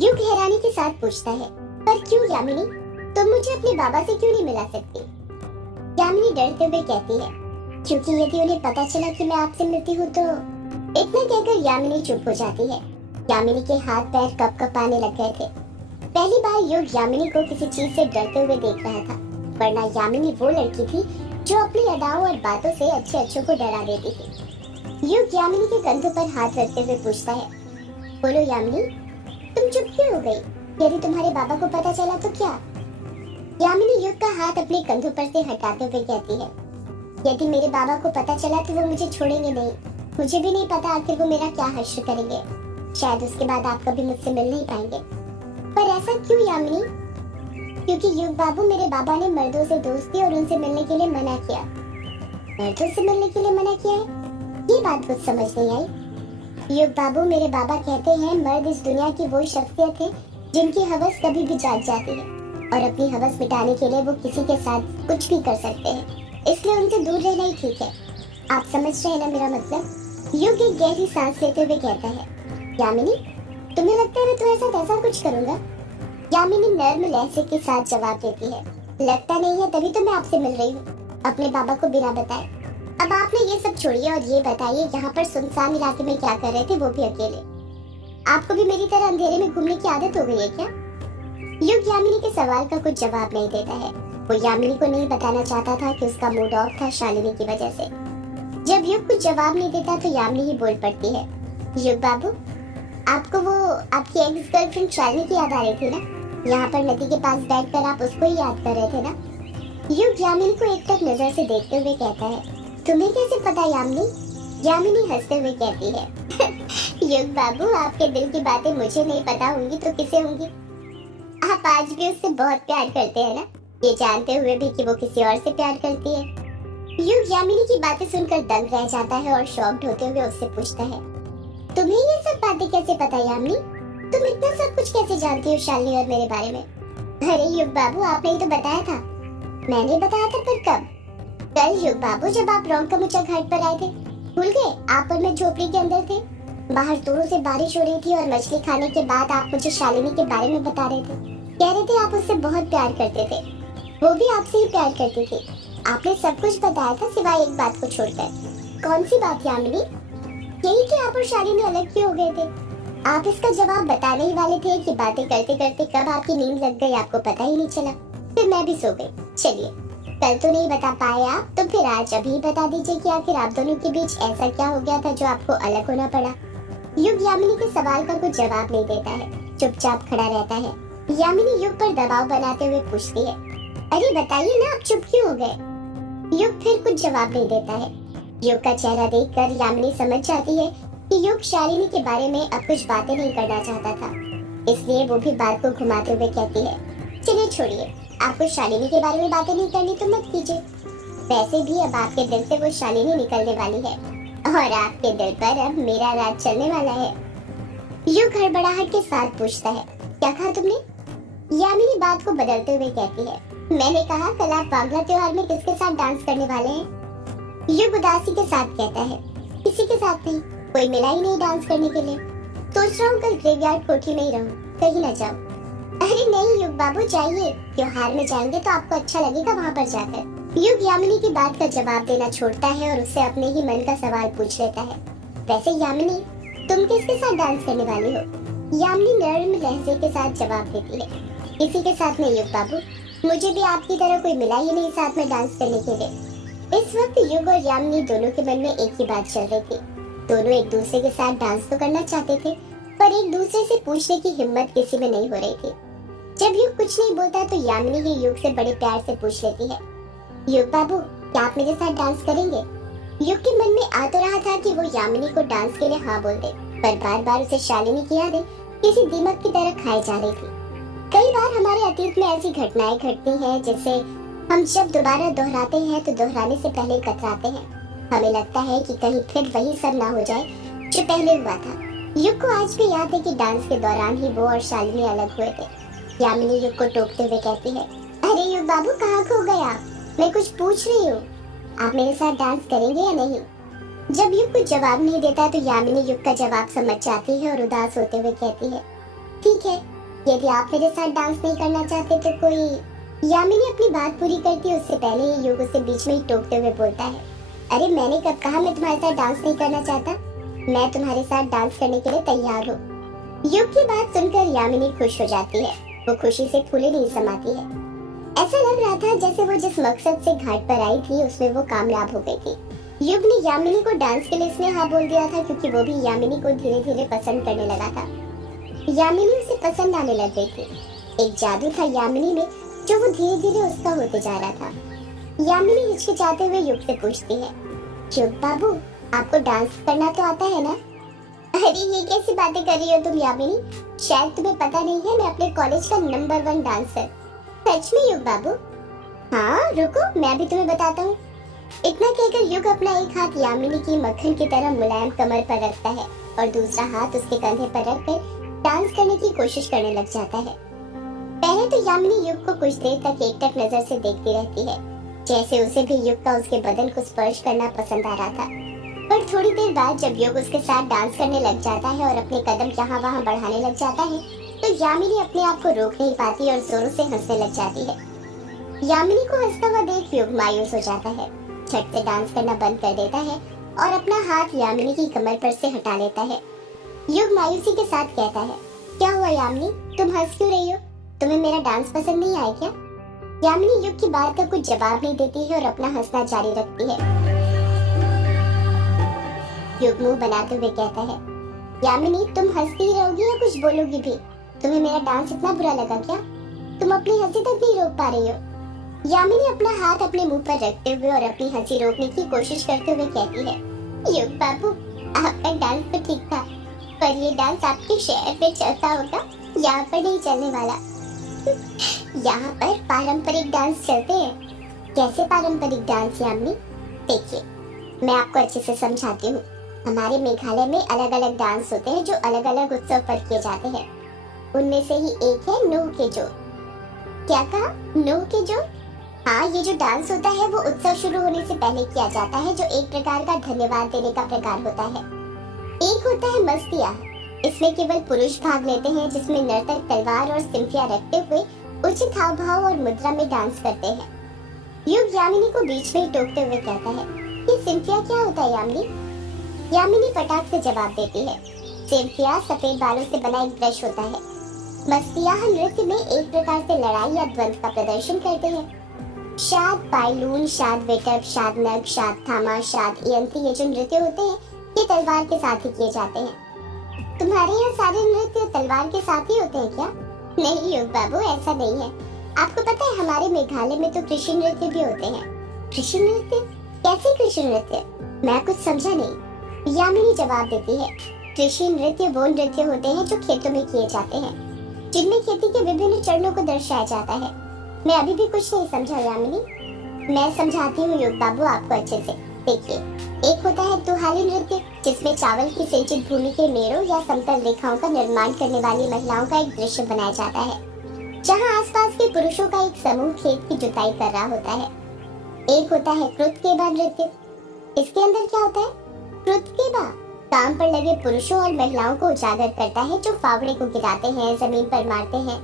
युग हैरानी के साथ पूछता है, पर क्यों यामिनी, तुम मुझे अपने बाबा से क्यों नहीं मिला सकती? यामिनी डरते हुए कहती है, क्योंकि यदि उन्हें पता चला कि मैं आपसे मिलती हूँ तो। इतना कहकर यामिनी चुप हो जाती है। यामिनी के हाथ पैर कँपने लग गए थे। पहली बार युग यामिनी को किसी चीज से डरते हुए देख रहा था, वरना यामिनी वो लड़की थी जो अपनी अदाओं और बातों से अच्छे को डरा देती थी। युग यामिनी के कंधों पर हाथ रखते हुए पूछता है, बोलो यामिनी, तुम चुप क्यों हो गई? यदि तुम्हारे बाबा को पता चला तो क्या? यामिनी युग का हाथ अपने कंधों पर से हटाते हुए कहती है, यदि मेरे बाबा को पता चला तो वो मुझे छोड़ेंगे नहीं। मुझे भी नहीं पता आखिर वो मेरा क्या हश्र करेंगे। शायद उसके बाद आप कभी मुझसे मिल नहीं पाएंगे। पर ऐसा क्यों यामिनी? क्योंकि युग बाबू, मेरे बाबा ने मर्दों से दोस्ती और उनसे मिलने के लिए मना किया। मर्दों से मिलने के लिए मना किया है? ये बात कुछ समझ नहीं आई। युग बाबू, मेरे बाबा कहते हैं मर्द इस दुनिया की वो शख्सियत है जिनकी हवस कभी भी जाग जाती है और अपनी हवस मिटाने के लिए वो किसी के साथ कुछ भी कर सकते हैं, इसलिए उनसे दूर रहना ही ठीक है। आप समझ रहे हैं ना मेरा मतलब? युग एक गहरी सांस लेते हुए कहता है, यामिनी, तुम्हें लगता है मैं तुम्हारे साथ ऐसा कुछ करूंगा? यामिनी नर्म लहजे के साथ जवाब देती है, लगता नहीं है, तभी तो मैं आपसे मिल रही हूँ, अपने बाबा को बिना बताए। अब आपने ये सब छोड़िए और ये बताइए, यहाँ पर सुनसान इलाके में क्या कर रहे थे, वो भी अकेले? आपको भी मेरी तरह अंधेरे में घूमने की आदत हो गई है क्या? युग यामिनी के सवाल का कुछ जवाब नहीं देता है। वो यामिनी को नहीं बताना चाहता था कि उसका मूड ऑफ था शालिनी की वजह से। जब युग कुछ जवाब नहीं देता तो यामिनी ही बोल पड़ती है, युग बाबू, आपको वो आपकी एक्स गर्लफ्रेंड शालिनी की याद आ रही थी ना? यहाँ पर नदी के पास बैठकर आप उसको ही याद कर रहे थे ना? युग यामिनी को एक टक नजर से देखते हुए कहता है, तुम्हें कैसे पता यामिनी? यामिनी हंसते हुए कहती है, युग बाबू, आपके दिल की बातें मुझे नहीं पता होंगी तो किसे होंगी? आप आज भी उससे बहुत प्यार करते हैं ना, ये जानते हुए भी कि वो किसी और से प्यार करती है। युग यामिनी की बातें सुनकर दंग रह जाता है और शॉक्ड होते हुए उससे पूछता है, तुम्हें ये सब बातें कैसे पता यामिनी? तुम इतना सब कुछ कैसे जानती हो शालिनी और मेरे बारे में? अरे युग बाबू, आपने ही तो बताया था। मैंने बताया था, पर कब? कल युग बाबू, जब आप रोंगटमुचा घाट पर आए थे। भूल गए? आप और मैं झोपड़ी के अंदर थे, बाहर जोरों से बारिश हो रही थी और मछली खाने के बाद आप मुझे शालिनी के बारे में बता रहे थे। कह रहे थे आप उससे बहुत प्यार करते थे, वो भी आपसे ही प्यार करती थी। आपने सब कुछ बताया था सिवाय एक बात को छोड़कर। कौन सी बात यामिनी? यही कि आप और शालिनी अलग क्यों हो गए थे? आप इसका जवाब बताने ही वाले थे कि बातें करते करते कब आपकी नींद लग गई आपको पता ही नहीं चला। फिर मैं भी सो गई। चलिए, कल तो नहीं बता पाए आप, तो फिर आज अभी बता दीजिए कि आखिर आप दोनों के बीच ऐसा क्या हो गया था जो आपको अलग होना पड़ा? युग यामिनी के सवाल का कुछ जवाब नहीं देता है, चुपचाप खड़ा रहता है। यामिनी युग पर दबाव बनाते हुए पूछती है, अरे बताइए ना, आप चुप क्यों हो गए? युग फिर कुछ जवाब नहीं देता है। युग का चेहरा देखकर यामिनी समझ जाती है कि युग शालिनी के बारे में अब कुछ बातें नहीं करना चाहता था, इसलिए वो भी बात को घुमाते हुए कहती है, चलिए छोड़िए, आपको शालिनी के बारे में बातें नहीं करनी तो मत कीजिए। वैसे भी अब आपके दिल से वो शालिनी निकलने वाली है और आपके दिल पर अब मेरा राज चलने वाला है। युग हड़बड़ाहट के साथ पूछता है, क्या कहा तुमने? यामिनी बात को बदलते हुए कहती है, मैंने कहा कल आप वागला त्योहार में किसके साथ डांस करने वाले हैं? युग उदासी के साथ कहता है, किसी के साथ नहीं, कोई मिला ही नहीं डांस करने के लिए। सोच रहा हूँ कल ग्रेवयार्ड कोठी में ही रहूँ, कहीं न जाऊँ। अरे नहीं युग बाबू, जाइए, त्योहार में जाएंगे तो आपको अच्छा लगेगा वहाँ पर जाकर। युग यामिनी की बात का जवाब देना छोड़ता है और उससे अपने ही मन का सवाल पूछ लेता है, वैसे यामिनी, तुम किसके साथ डांस करने वाली हो? यामिनी नर्म लहजे के साथ जवाब देती है, किसी के साथ नहीं युग बाबू, मुझे भी आपकी तरह कोई मिला ही नहीं साथ में डांस करने के लिए। इस वक्त युग और यामिनी दोनों के मन में एक ही बात चल रही थी। दोनों एक दूसरे के साथ डांस तो करना चाहते थे, पर एक दूसरे से पूछने की हिम्मत किसी में नहीं हो रही थी। जब युग कुछ नहीं बोलता तो यामिनी ही युग से बड़े प्यार से पूछ लेती है, युग बाबू, क्या आप मेरे साथ डांस करेंगे? युग के मन में आ तो रहा था कि वो यामिनी को डांस के लिए हाँ बोल दे, पर बार बार उसे शालिनी की यादें किसी दीमक की तरह खाई जा रही थी। कई बार हमारे अतीत में ऐसी घटनाएं घटती हैं जिसे हम जब दोबारा दोहराते हैं तो दोहराने से पहले कतराते हैं। हमें लगता है कि कहीं फिर वही सब ना हो जाए जो पहले हुआ था। युग को आज भी याद है कि डांस के दौरान ही वो और शालिनी अलग हुए थे। यामिनी युग को टोकते हुए कहती है, अरे युग बाबू, कहाँ खो गए आप? मैं कुछ पूछ रही हूँ, आप मेरे साथ डांस करेंगे या नहीं? जब युग कुछ जवाब नहीं देता तो यामिनी युग का जवाब समझ जाती है और उदास होते हुए कहती है, ठीक है, यदि आप मेरे साथ डांस नहीं करना चाहते तो कोई। यामिनी अपनी बात पूरी करती उससे पहले ही युग उसे बीच में ही टोकते हुए बोलता है, अरे मैंने कब कहा मैं तुम्हारे साथ डांस नहीं करना चाहता? मैं तुम्हारे साथ डांस करने के लिए तैयार हूँ। युग की बात सुनकर यामिनी खुश हो जाती है। वो खुशी से फूले नहीं समाती है। ऐसा लग रहा था जैसे वो जिस मकसद से घाट पर आई थी उसमें वो कामयाब हो गई थी। युग ने यामिनी को डांस के लिए इसलिए हाँ बोल दिया था क्योंकि वो भी यामिनी को धीरे धीरे पसंद करने लगा था। यामिनी उसे पसंद आने लग गई थी। एक जादू था यामिनी में जो वो धीरे धीरे उसका होते जा रहा था। यामिनी हिचकिचाते हुए युग से पूछती है, युग बाबू, आपको डांस करना तो आता है ना? अरे ये कैसी बातें कर रही हो तुम यामिनी? शायद तुम्हें पता नहीं है, मैं अपने कॉलेज का नंबर 1 डांसर। सच में युग बाबू? हाँ रुको, मैं भी तुम्हें बताता हूँ। इतना कहकर युग अपना एक हाथ यामिनी की मक्खन की तरह मुलायम कमर पर रखता है और दूसरा हाथ उसके कंधे पर रखकर डांस करने की कोशिश करने लग जाता है। पहले तो यामिनी युग को कुछ देर तक एकटक नजर से देखती रहती है, जैसे उसे भी युग का उसके बदन को स्पर्श करना पसंद आ रहा था। पर थोड़ी देर बाद जब युग उसके साथ डांस करने लग जाता है और अपने कदम यहाँ वहाँ बढ़ाने लग जाता है तो यामिनी अपने आप को रोक नहीं पाती और जोरों से हंसने लग जाती है। यामिनी को हंसता हुआ देख युग मायूस हो जाता है, झट से डांस करना बंद कर देता है और अपना हाथ यामिनी की कमर पर से हटा लेता है। युग मायूसी के साथ कहता है, क्या हुआ यामिनी, तुम हंस क्यों रही हो? तुम्हें मेरा डांस पसंद नहीं आया क्या? यामिनी युग की बात का कुछ जवाब नहीं देती है और अपना हंसना जारी रखती है। युग मुंह बनाते हुए कहता है, यामिनी तुम हंसती ही रहोगी या कुछ बोलोगी भी? तुम्हें मेरा डांस इतना बुरा लगा क्या? तुम अपनी हंसी तक नहीं रोक पा रही हो। यामिनी अपना हाथ अपने मुंह पर रखते हुए और अपनी हंसी रोकने की कोशिश करते हुए कहती है, युग बाबू, आपका डांस तो ठीक था, पर ये डांस आपके शहर में चलता होगा, यहाँ पर नहीं चलने वाला। यहाँ पर पारंपरिक डांस चलते हैं। कैसे पारंपरिक डांस यामिनी? देखिए, मैं आपको अच्छे से समझाती हूँ। हमारे मेघालय में अलग अलग डांस होते हैं जो अलग अलग उत्सव पर किए जाते हैं। उनमें से ही एक है नोह के जोर। क्या कहा? नोह के जोर? हाँ, ये जो डांस होता है वो उत्सव शुरू होने से पहले किया जाता है, जो एक प्रकार का धन्यवाद देने का प्रकार होता है। एक होता है मस्तिया। इसमें केवल पुरुष भाग लेते हैं, जिसमें नर्तक तलवार और सिम्फिया रखते हुए उचित हाव भाव और मुद्रा में डांस करते हैं। युग यामिनी को बीच में ही टोकते हुए कहता है, ये सिम्फिया क्या होता है यामिनी? यामिनी फटाक से जवाब देती है, सिम्फिया सफेद बालों से बना एक ब्रश होता है। मस्तियाह नृत्य में एक प्रकार से लड़ाई या द्वंद्व का प्रदर्शन करते हैं। शाद पायलून, शाद वेटअप, शाद नग, शाद थामा, शाद यंत्री, ये जो नृत्य होते हैं ये तलवार के साथ ही किए जाते हैं। तुम्हारे यहाँ सारे नृत्य तलवार के साथ ही होते हैं क्या? नहीं युग बाबू, ऐसा नहीं है। आपको पता है हमारे मेघालय में तो कृषि नृत्य भी होते हैं। कृषि नृत्य? कैसे कृषि नृत्य? मैं कुछ समझा नहीं। यामिनी जवाब देती है, कृषि नृत्य वो नृत्य होते हैं जो खेतों में किए जाते हैं, जिनमें खेती के विभिन्न चरणों को दर्शाया जाता है। मैं अभी भी कुछ नहीं समझा यामिनी। मैं समझाती हूँ युग बाबू आपको अच्छे से। देखिए, एक होता है तुहाली नृत्य, जिसमें चावल की सिंचित भूमि के मेड़ों या समतल रेखाओं का निर्माण करने वाली महिलाओं का एक दृश्य बनाया जाता है, जहाँ आसपास के पुरुषों का एक समूह खेत की जुताई कर रहा होता है। एक होता है कृतकेबा नृत्य। इसके अंदर क्या होता है? कृतकेबा काम पर लगे पुरुषों और महिलाओं को उजागर करता है, जो फावड़े को गिराते हैं, जमीन पर मारते हैं,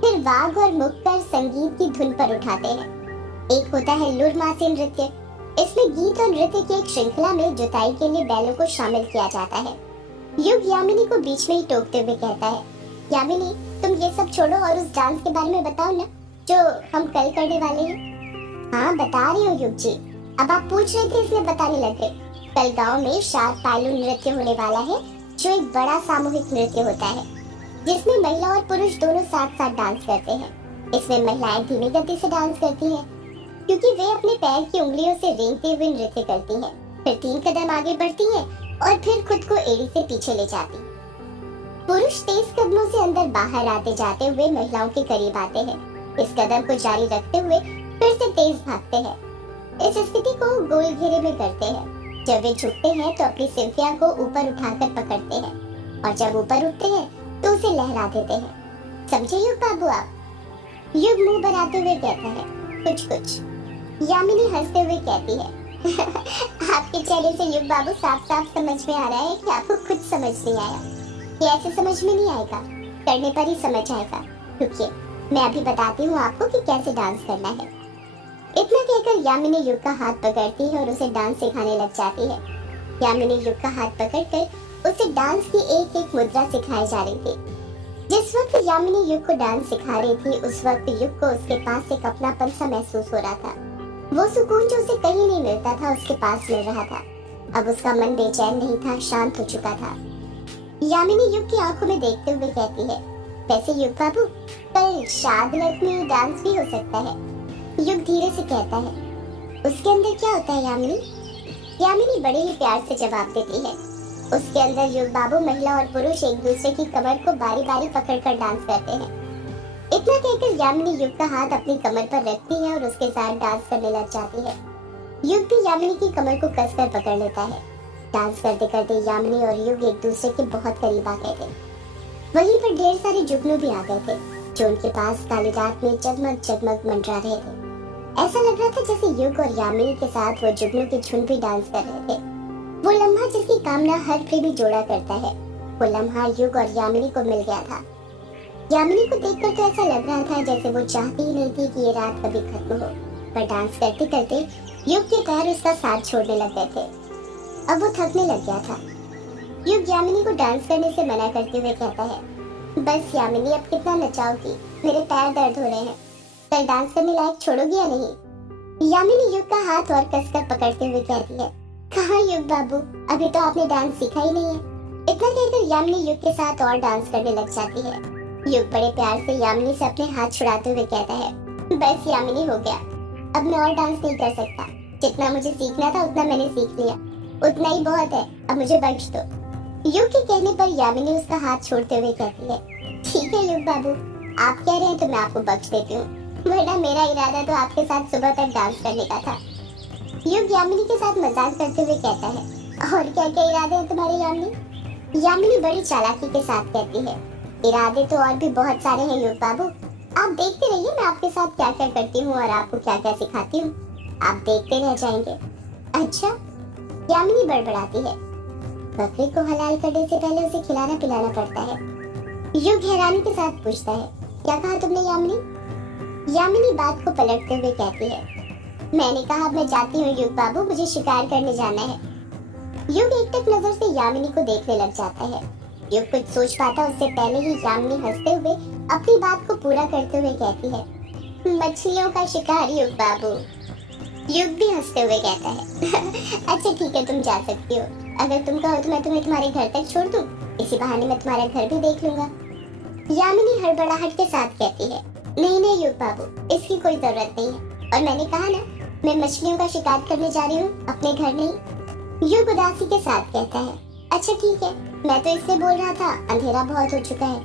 फिर वाग और मुक्कर संगीत की धुन पर उठाते हैं। एक होता है लुरमासी नृत्य। इसमें गीत और नृत्य की एक श्रृंखला में जुताई के लिए बैलों को शामिल किया जाता है। युग यामिनी को बीच में ही टोकते हुए कहता है, यामिनी तुम ये सब छोड़ो और उस डांस के बारे में बताओ ना, जो हम कल करने वाले हैं। हाँ बता रही हूँ युग जी, अब आप पूछ रहे थे इसलिए बताने लगे। कल गांव में शाद पायलू नृत्य होने वाला है, जो एक बड़ा सामूहिक नृत्य होता है, जिसमें महिला और पुरुष दोनों साथ साथ डांस करते हैं। इसमें महिलाएं धीमी गति से डांस करती हैं, क्योंकि वे अपने पैर की उंगलियों से रेंगते हुए नृत्य करती हैं, फिर 3 कदम आगे बढ़ती हैं और फिर खुद को एड़ी से पीछे ले जाती। पुरुष तेज कदमों से अंदर बाहर आते जाते हुए महिलाओं के करीब आते हैं। इस कदम को जारी रखते हुए फिर से तेज भागते हैं। इस स्थिति को गोल घेरे में करते हैं। जब वे झुकते हैं तो अपनी सिम्फिया को ऊपर उठाकर पकड़ते हैं, और जब ऊपर उठते हैं तो उसे लहरा देते हैं। समझे युग बाबू आप? युग मुंह बनाते हुए कहता है, कुछ कुछ। यामिनी हंसते हुए कहती है, आपके चेहरे से युग बाबू साफ साफ समझ में आ रहा है कि आपको कुछ समझ नहीं आया। ये ऐसे समझ में नहीं आएगा। करने पर ही समझ आएगा। रुकिए, मैं अभी बताती हूँ आपको कि कैसे डांस करना है। इतना कहकर यामिनी युग का हाथ पकड़ती है और उसे डांस सिखाने लग जाती है। यामिनी युग का हाथ पकड़कर उसे डांस की एक एक मुद्रा सिखाई जा रही थी। जिस वक्त यामिनी युग को डांस सिखा रही थी, उस वक्त युग को उसके पास एक अपनापन सा महसूस हो रहा था। वो सुकून जो उसे कहीं नहीं मिलता था, उसके पास मिल रहा था। अब उसका मन बेचैन नहीं था, शांत हो चुका था। यामिनी युग की आंखों में देखते हुए कहती है, वैसे युग बाबू, कल शाद लक्ष्मी डांस भी हो सकता है। युग धीरे से कहता है, उसके अंदर क्या होता है यामिनी? यामिनी बड़े ही प्यार से जवाब देती है, उसके अंदर युग बाबू महिला और पुरुष एक दूसरे की कमर को बारी बारी पकड़कर डांस करते हैं। इतना कहकर यामिनी युग का हाथ अपनी कमर पर रखती है और उसके साथ डांस करने लग जाती है। युग भी यामिनी की कमर को कसकर पकड़ लेता है। डांस करते करते यामिनी और युग एक दूसरे के बहुत करीब आ गए थे। वहीं पर ढेर सारे जुगनू भी आ गए थे, जो उनके पास काली रात में जगमग जगमग मंडरा रहे थे। ऐसा लग रहा था जैसे युग और यामिनी के साथ वो जुगनू के झुंड भी डांस कर रहे थे। वो लम्हा जिसकी कामना हर प्रेमी जोड़ा करता है, वो लम्हा युग और यामिनी को मिल गया था। यामिनी को देखकर तो ऐसा लग रहा था जैसे वो चाहती ही नहीं थी कि ये रात कभी खत्म हो, पर डांस करते करते युग के पैर उसका साथ छोड़ने लग गए थे। अब वो थकने लग गया था। युग यामिनी को डांस करने से मना करते हुए कहता है, बस यामिनी, अब कितना नचाओगी, मेरे पैर दर्द हो रहे हैं, कल डांस करने लायक छोड़ोगी या नहीं? यामिनी युग का हाथ और कसकर पकड़ते हुए कहती है, कहाँ युग बाबू, अभी तो आपने डांस सीखा ही नहीं है। इतना कहकर यामिनी युग के साथ और डांस करने लग जाती है। युग बड़े प्यार से यामिनी से अपने हाथ छुड़ाते हुए कहता है, बस यामिनी, हो गया, अब मैं और डांस नहीं कर सकता। जितना मुझे सीखना था उतना मैंने सीख लिया, उतना ही बहुत है, अब मुझे बख्श दो। युग के कहने पर यामिनी उसका हाथ छोड़ते हुए कहती है, ठीक है युग बाबू, आप कह रहे हैं तो मैं आपको बख्श देती हूँ, वरना मेरा इरादा तो आपके साथ सुबह तक डांस करने का था। युग यामिनी के साथ मजाक करते हुए कहता है, और क्या क्या इरादे हैं तुम्हारे यामिनी? यामिनी बड़ी चालाकी के साथ कहती है, इरादे तो और भी बहुत सारे हैं युग बाबू, आप देखते रहिए मैं आपके साथ क्या क्या करती हूँ और आपको क्या क्या सिखाती हूँ, आप देखते रह जाएंगे। अच्छा, यामिनी बड़बड़ाती है, बकरी को हलाल करने से पहले उसे खिलाना पिलाना पड़ता है। युग हैरानी के साथ पूछता है, क्या कहा तुमने यामिनी? यामिनी बात को पलटते हुए कहती है, मैंने कहा मैं जाती हूँ युग बाबू, मुझे शिकार करने जाना है। युग एकटक नजर से यामिनी को देखने लग जाता है। युग कुछ सोच पाता उससे पहले ही यामिनी हंसते हुए अपनी बात को पूरा करते हुए कहती है, मछलियों का शिकार युग बाबू। युग भी हंसते हुए कहता है, अच्छा ठीक है, तुम जा सकती हो, अगर तुम कहो तो मैं तुम्हें तुम्हारे घर तक छोड़ दूं, इसी बहाने मैं तुम्हारा घर भी देख लूंगा। यामिनी हड़बड़ाहट के साथ कहती है, नहीं नहीं युग बाबू, इसकी कोई जरूरत नहीं है, और मैंने कहा ना, मैं मछलियों का शिकार करने जा रही हूँ, अपने घर नहीं। युग उदासी के साथ कहता है, अच्छा ठीक है, मैं तो इसलिए बोल रहा था, अंधेरा बहुत हो चुका है,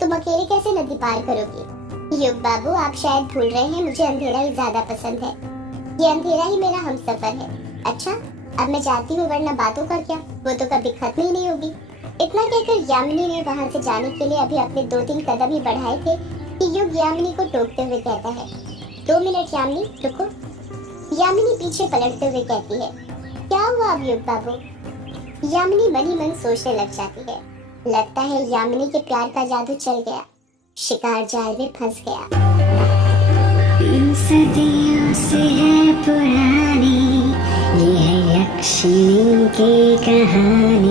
तुम अकेले कैसे नदी पार करोगी? युग बाबू, आप शायद भूल रहे हैं, मुझे अंधेरा ही ज्यादा पसंद है, ये अंधेरा ही मेरा हमसफर है। अच्छा, अब मैं जाती हूँ, वरना बातों का क्या, वो तो कभी खत्म ही नहीं होगी। इतना कहकर यामिनी ने वहाँ से जाने के लिए अभी अपने 2-3 कदम ही बढ़ाए थे कि युग यामिनी को टोकते हुए कहता है, 2 मिनट यामिनी, रुको। यामिनी पीछे पलटते हुए कहती है, क्या हुआ अब युग बाबू? यामिनी मन ही मन सोचने लग जाती है, लगता है यामिनी के प्यार का जादू चल गया, शिकार जाल में फंस गया। सदियों से है पुरानी ये है यक्षिणी की कहानी।